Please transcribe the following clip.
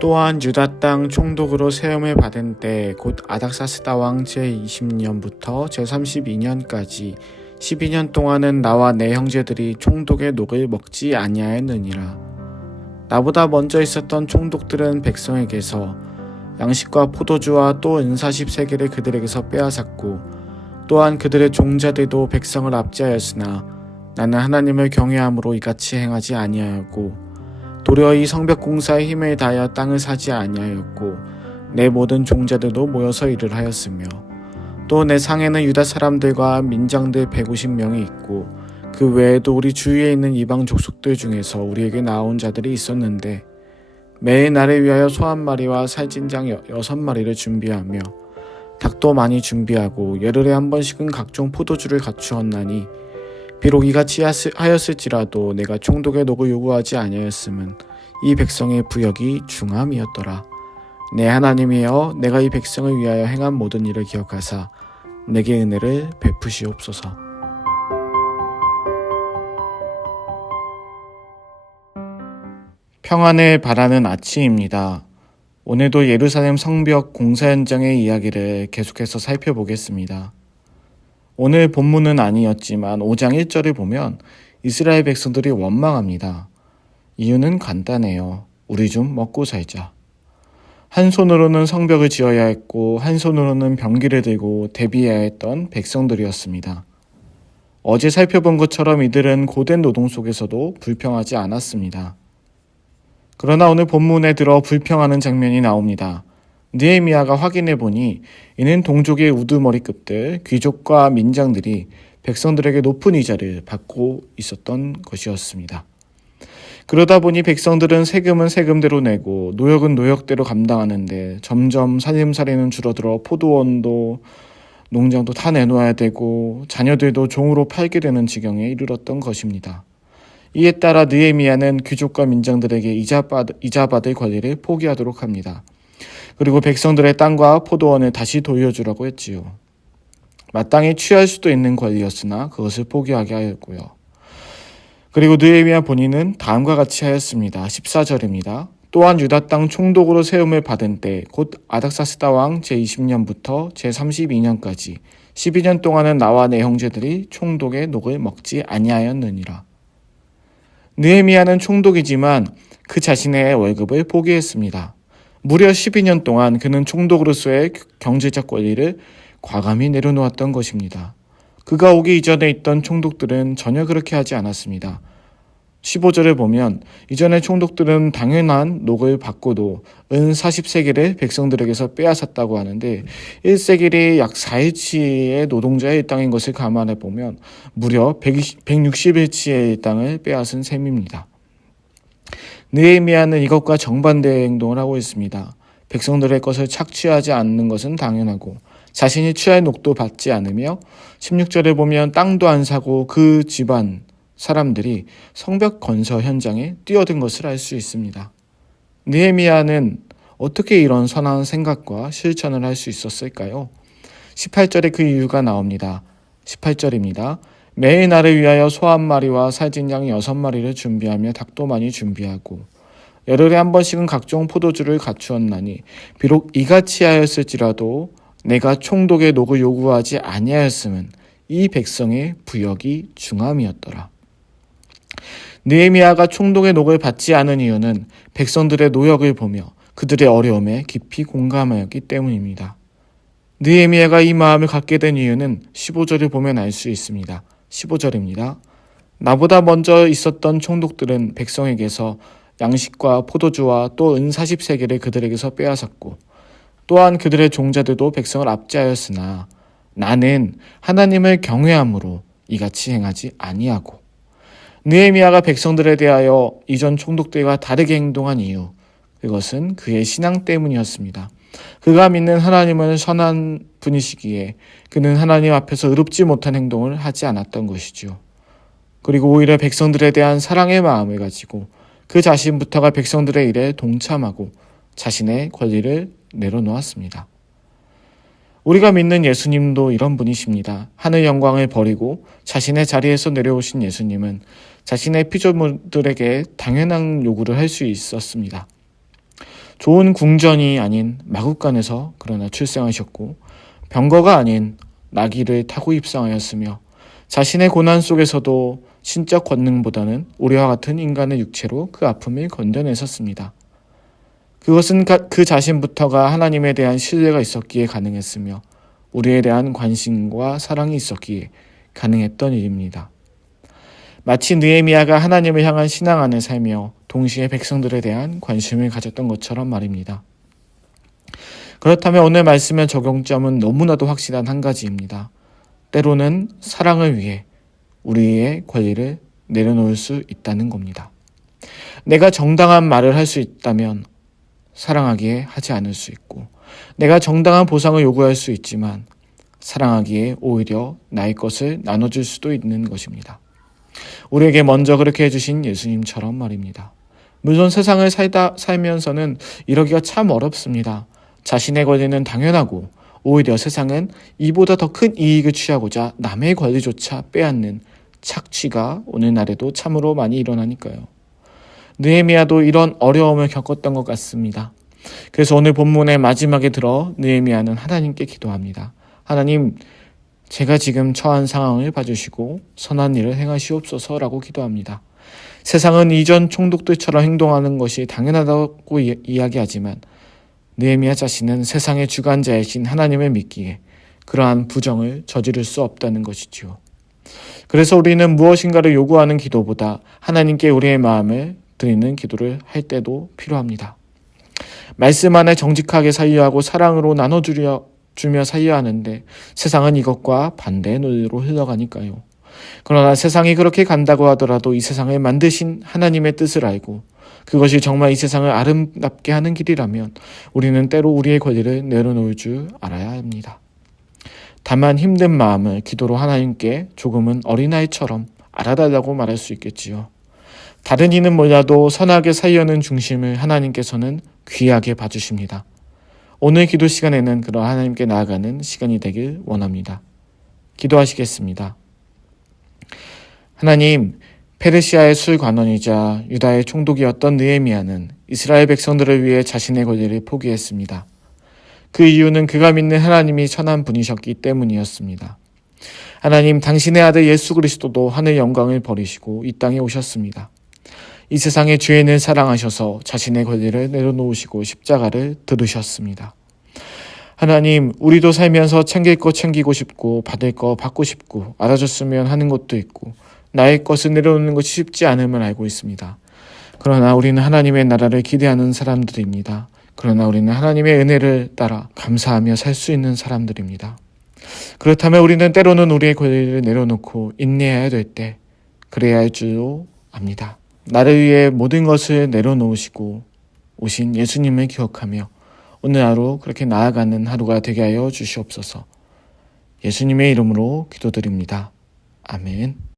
또한 유다 땅 총독으로 세움을 받은 때 곧 아닥사스다 왕 제20년부터 제32년까지 12년 동안은 나와 내 형제들이 총독의 녹을 먹지 아니하였느니라. 나보다 먼저 있었던 총독들은 백성에게서 양식과 포도주와 또 은사십세계를 그들에게서 빼앗았고, 또한 그들의 종자들도 백성을 압제하였으나 나는 하나님을 경외함으로 이같이 행하지 아니하였고, 도리어 이 성벽 공사에 힘을 다하여 땅을 사지 아니하였고, 내 모든 종자들도 모여서 일을 하였으며, 또 내 상에는 유다 사람들과 민장들 150명이 있고, 그 외에도 우리 주위에 있는 이방 족속들 중에서 우리에게 나온 자들이 있었는데, 매일 나를 위하여 소 한 마리와 살찐장 6마리를 준비하며 닭도 많이 준비하고 열흘에 한 번씩은 각종 포도주를 갖추었나니, 비록 이같이 하였을지라도 내가 총독의 녹을 요구하지 아니하였음은 이 백성의 부역이 중함이었더라. 내 하나님이여, 내가 이 백성을 위하여 행한 모든 일을 기억하사 내게 은혜를 베푸시옵소서. 평안을 바라는 아침입니다. 오늘도 예루살렘 성벽 공사 현장의 이야기를 계속해서 살펴보겠습니다. 오늘 본문은 아니었지만 5장 1절을 보면 이스라엘 백성들이 원망합니다. 이유는 간단해요. 우리 좀 먹고 살자. 한 손으로는 성벽을 지어야 했고 한 손으로는 병기를 들고 대비해야 했던 백성들이었습니다. 어제 살펴본 것처럼 이들은 고된 노동 속에서도 불평하지 않았습니다. 그러나 오늘 본문에 들어 불평하는 장면이 나옵니다. 느헤미야가 확인해 보니 이는 동족의 우두머리급들, 귀족과 민장들이 백성들에게 높은 이자를 받고 있었던 것이었습니다. 그러다 보니 백성들은 세금은 세금대로 내고 노역은 노역대로 감당하는데 점점 살림살이는 줄어들어 포도원도 농장도 다 내놓아야 되고 자녀들도 종으로 팔게 되는 지경에 이르렀던 것입니다. 이에 따라 느헤미야는 귀족과 민장들에게 이자 받을 권리를 포기하도록 합니다. 그리고 백성들의 땅과 포도원을 다시 돌려주라고 했지요. 마땅히 취할 수도 있는 권리였으나 그것을 포기하게 하였고요. 그리고 느헤미야 본인은 다음과 같이 하였습니다. 14절입니다. 또한 유다 땅 총독으로 세움을 받은 때 곧 아닥사스다 왕 제20년부터 제32년까지 12년 동안은 나와 내 형제들이 총독의 녹을 먹지 아니하였느니라. 느헤미야는 총독이지만 그 자신의 월급을 포기했습니다. 무려 12년 동안 그는 총독으로서의 경제적 권리를 과감히 내려놓았던 것입니다. 그가 오기 이전에 있던 총독들은 전혀 그렇게 하지 않았습니다. 15절을 보면 이전의 총독들은 당연한 녹을 받고도 은 40세겔을 백성들에게서 빼앗았다고 하는데 1세겔이 약 4일치의 노동자의 일당인 것을 감안해 보면 무려 160일치의 일당을 빼앗은 셈입니다. 느헤미야는 이것과 정반대의 행동을 하고 있습니다. 백성들의 것을 착취하지 않는 것은 당연하고 자신이 취할 녹도 받지 않으며 16절에 보면 땅도 안 사고 그 집안 사람들이 성벽 건설 현장에 뛰어든 것을 알 수 있습니다. 느헤미야는 어떻게 이런 선한 생각과 실천을 할 수 있었을까요? 18절에 그 이유가 나옵니다. 18절입니다. 매일 나를 위하여 소 한 마리와 살찐 양 6마리를 준비하며 닭도 많이 준비하고 열흘에 한 번씩은 각종 포도주를 갖추었나니 비록 이같이 하였을지라도 내가 총독의 녹을 요구하지 아니하였음은 이 백성의 부역이 중함이었더라. 느헤미야가 총독의 녹을 받지 않은 이유는 백성들의 노역을 보며 그들의 어려움에 깊이 공감하였기 때문입니다. 느헤미야가 이 마음을 갖게 된 이유는 15절을 보면 알 수 있습니다. 15절입니다. 나보다 먼저 있었던 총독들은 백성에게서 양식과 포도주와 또 은 40세겔을 그들에게서 빼앗았고 또한 그들의 종자들도 백성을 압제하였으나 나는 하나님을 경외함으로 이같이 행하지 아니하고. 느헤미야가 백성들에 대하여 이전 총독들과 다르게 행동한 이유, 그것은 그의 신앙 때문이었습니다. 그가 믿는 하나님은 선한 분이시기에 그는 하나님 앞에서 의롭지 못한 행동을 하지 않았던 것이죠. 그리고 오히려 백성들에 대한 사랑의 마음을 가지고 그 자신부터가 백성들의 일에 동참하고 자신의 권리를 내려놓았습니다. 우리가 믿는 예수님도 이런 분이십니다. 하늘 영광을 버리고 자신의 자리에서 내려오신 예수님은 자신의 피조물들에게 당연한 요구를 할 수 있었습니다. 좋은 궁전이 아닌 마국간에서 그러나 출생하셨고 병거가 아닌 나귀를 타고 입성하였으며 자신의 고난 속에서도 신적 권능보다는 우리와 같은 인간의 육체로 그 아픔을 건져내셨습니다. 그것은 그 자신부터가 하나님에 대한 신뢰가 있었기에 가능했으며 우리에 대한 관심과 사랑이 있었기에 가능했던 일입니다. 마치 느헤미야가 하나님을 향한 신앙 안에 살며 동시에 백성들에 대한 관심을 가졌던 것처럼 말입니다. 그렇다면 오늘 말씀의 적용점은 너무나도 확실한 한 가지입니다. 때로는 사랑을 위해 우리의 권리를 내려놓을 수 있다는 겁니다. 내가 정당한 말을 할 수 있다면 사랑하기에 하지 않을 수 있고, 내가 정당한 보상을 요구할 수 있지만 사랑하기에 오히려 나의 것을 나눠줄 수도 있는 것입니다. 우리에게 먼저 그렇게 해주신 예수님처럼 말입니다. 물론 세상을 살면서는 이러기가 참 어렵습니다. 자신의 권리는 당연하고 오히려 세상은 이보다 더 큰 이익을 취하고자 남의 권리조차 빼앗는 착취가 오늘날에도 참으로 많이 일어나니까요. 느헤미야도 이런 어려움을 겪었던 것 같습니다. 그래서 오늘 본문의 마지막에 들어 느헤미야는 하나님께 기도합니다. 하나님, 제가 지금 처한 상황을 봐주시고 선한 일을 행하시옵소서라고 기도합니다. 세상은 이전 총독들처럼 행동하는 것이 당연하다고 이야기하지만 느헤미야 자신은 세상의 주관자이신 하나님을 믿기에 그러한 부정을 저지를 수 없다는 것이지요. 그래서 우리는 무엇인가를 요구하는 기도보다 하나님께 우리의 마음을 드리는 기도를 할 때도 필요합니다. 말씀 안에 정직하게 살려하고 사랑으로 나눠주며 살려야 하는데 세상은 이것과 반대의 논리로 흘러가니까요. 그러나 세상이 그렇게 간다고 하더라도 이 세상을 만드신 하나님의 뜻을 알고 그것이 정말 이 세상을 아름답게 하는 길이라면 우리는 때로 우리의 권리를 내려놓을 줄 알아야 합니다. 다만 힘든 마음을 기도로 하나님께 조금은 어린아이처럼 알아달라고 말할 수 있겠지요. 다른 이는 몰라도 선하게 살려는 중심을 하나님께서는 귀하게 봐주십니다. 오늘 기도 시간에는 그런 하나님께 나아가는 시간이 되길 원합니다. 기도하시겠습니다. 하나님, 페르시아의 술관원이자 유다의 총독이었던 느헤미야는 이스라엘 백성들을 위해 자신의 권리를 포기했습니다. 그 이유는 그가 믿는 하나님이 선한 분이셨기 때문이었습니다. 하나님, 당신의 아들 예수 그리스도도 하늘 영광을 버리시고 이 땅에 오셨습니다. 이 세상의 죄인을 사랑하셔서 자신의 권리를 내려놓으시고 십자가를 들으셨습니다. 하나님, 우리도 살면서 챙길 거 챙기고 싶고 받을 거 받고 싶고 알아줬으면 하는 것도 있고 나의 것을 내려놓는 것이 쉽지 않음을 알고 있습니다. 그러나 우리는 하나님의 나라를 기대하는 사람들입니다. 그러나 우리는 하나님의 은혜를 따라 감사하며 살 수 있는 사람들입니다. 그렇다면 우리는 때로는 우리의 권리를 내려놓고 인내해야 될 때 그래야 할 줄로 압니다. 나를 위해 모든 것을 내려놓으시고 오신 예수님을 기억하며 오늘 하루 그렇게 나아가는 하루가 되게 하여 주시옵소서. 예수님의 이름으로 기도드립니다. 아멘.